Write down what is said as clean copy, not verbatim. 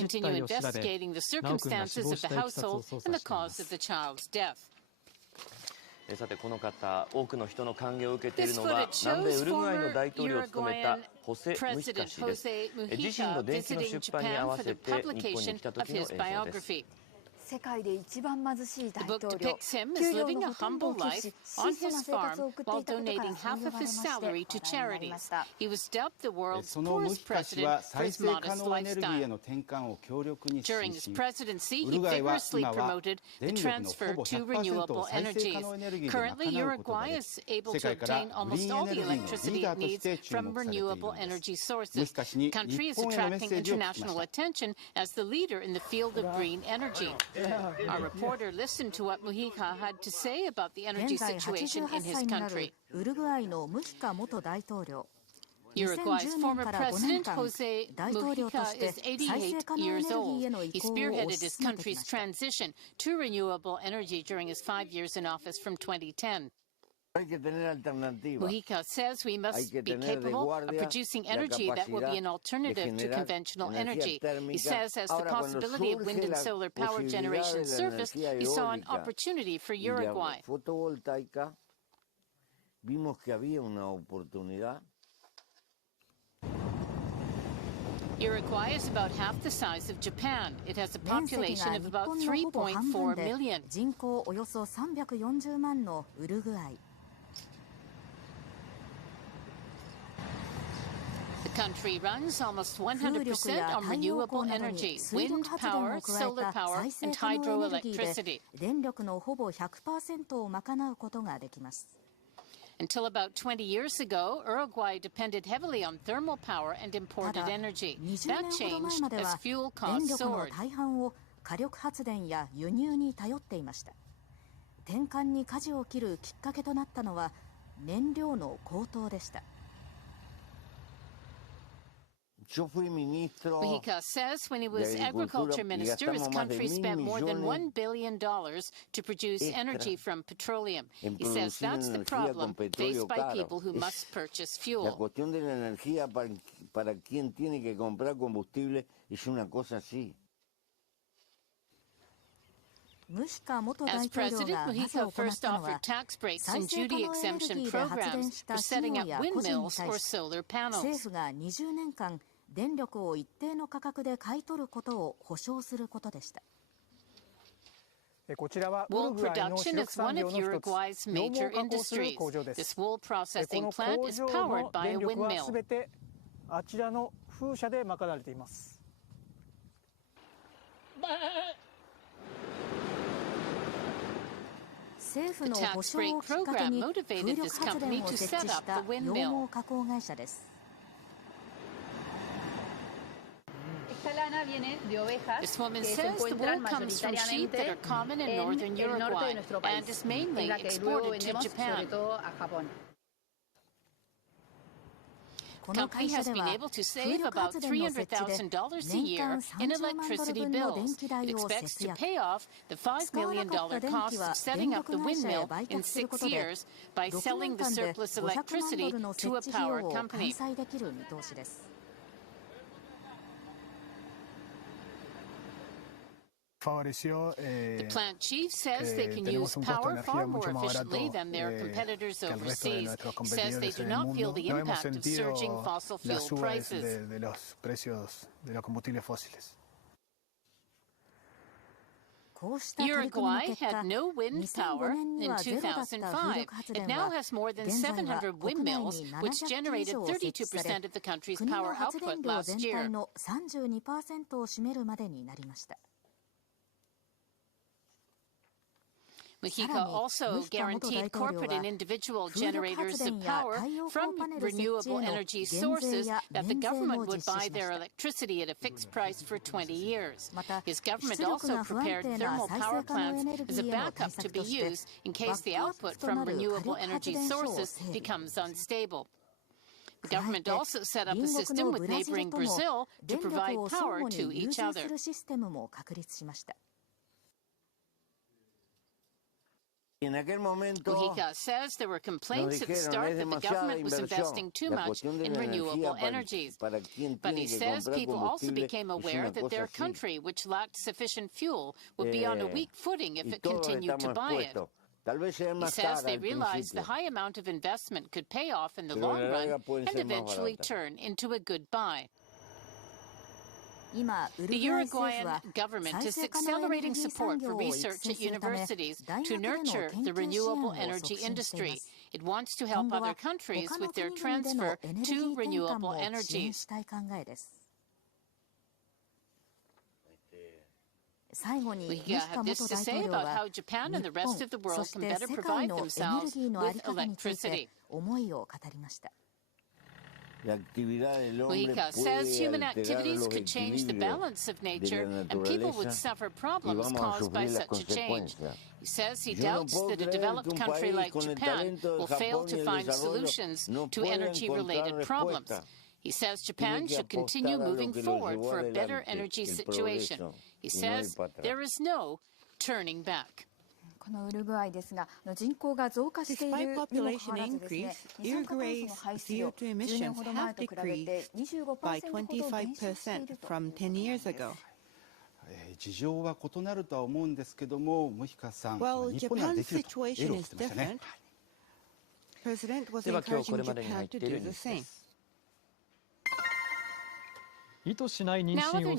continue investigating the circumstances of the household and the cause of the child's death. さてこの方、多くの人の歓迎を受けているのが南米ウルグアイの大統領を務めたホセ・ムヒカ氏です。自身の伝記の出版に合わせて日本に来た時の映像です。世界で一番貧しい大 The book 統領 depicts him as living a humble life on his farm while donating half of his salary to charities. He was dubbed the world's poorest president for his modest lifestyle. During his presidency, he vigorously promoted the transfer to renewable energies. Currently, Uruguay is able to obtain almost all the electricity it needs from renewable energy sources. The country is attracting international attention as the leader in the field of green energy. Our reporter listened to what Mujica had to say about the energy situation in his country. Uruguay's former president, José Mujica, is 88 years old. He spearheaded his country's transition to renewable energy during his 5 years in office from 2010. Mujica says we must be capable of producing energy that will be an alternative to conventional energy. He says as the possibility of wind and solar power generation surfaced, he saw an opportunity for Uruguay. Uruguay is about half the size of Japan. It has a population of about 3.4 million. The country runs almost 100% on renewable energy, wind power, solar power, and hydroelectricity. Until about 20 years ago, Uruguay depended heavily on thermal power and imported energy. That changed as fuel costs soared. 転換に舵を切るきっかけとなったのは燃料の高騰でした。Mujica says when he was agriculture minister, his country spent more than $1 billion to produce energy from petroleum. He says that's the problem faced by people who must purchase fuel. As president, Mujica first offered tax breaks and duty exemption programs for setting up windmills or solar panels. 政府が20年間電力を一定の価格で買い取ることを保証することでした。 Wool production is one of Uruguay's major industries. This wool processing plant is powered by a windmill. あちらの風車で賄われています。 政府の保証をきっかけに風力発電を設置した羊毛加工会社です。 This woman says the wool comes from sheep that are common in northern Uruguay and is mainly exported to Japan. The company has been able to save about $300,000 a year in electricity bills. It expects to pay off the $5 million cost of setting up the windmill in 6 years by selling the surplus electricity to a power company. The plant chief says they can use power far more efficiently than their competitors overseas. He says they do not feel the impact of surging fossil fuel prices. Uruguay had no wind power in 2005. It now has more than 700 windmills, which generated 32% of the country's power output last year. Mujica also guaranteed corporate and individual generators of power from renewable energy sources that the government would buy their electricity at a fixed price for 20 years. His government also prepared thermal power plants as a backup to be used in case the output from renewable energy sources becomes unstable. The government also set up a system with neighboring Brazil to provide power to each other. Mujica says there were complaints at the start that the government was investing too much in renewable energies. But he says people also became aware that their country, which lacked sufficient fuel, would be on a weak footing if it continued to buy it. He says they realized the high amount of investment could pay off in the long run and eventually turn into a good buy. The Uruguayan government is accelerating support for research at universities to nurture the renewable energy industry. It wants to help other countries with their transfer to renewable energies. We have this to say about how Japan and the rest of the world can better provide themselves with electricity. Mujica says human activities could change the balance of nature and people would suffer problems caused by such a change. He says he doubts that a developed country like Japan will fail to find solutions to energy-related problems. He says Japan should continue moving forward for a better energy situation. He says there is no turning back. Despite population increase, Uruguay's CO2 emissions have decreased by 25% from 10 years ago. Well, Japan's situation is different. President was encouraging Japan to do the same. Now, other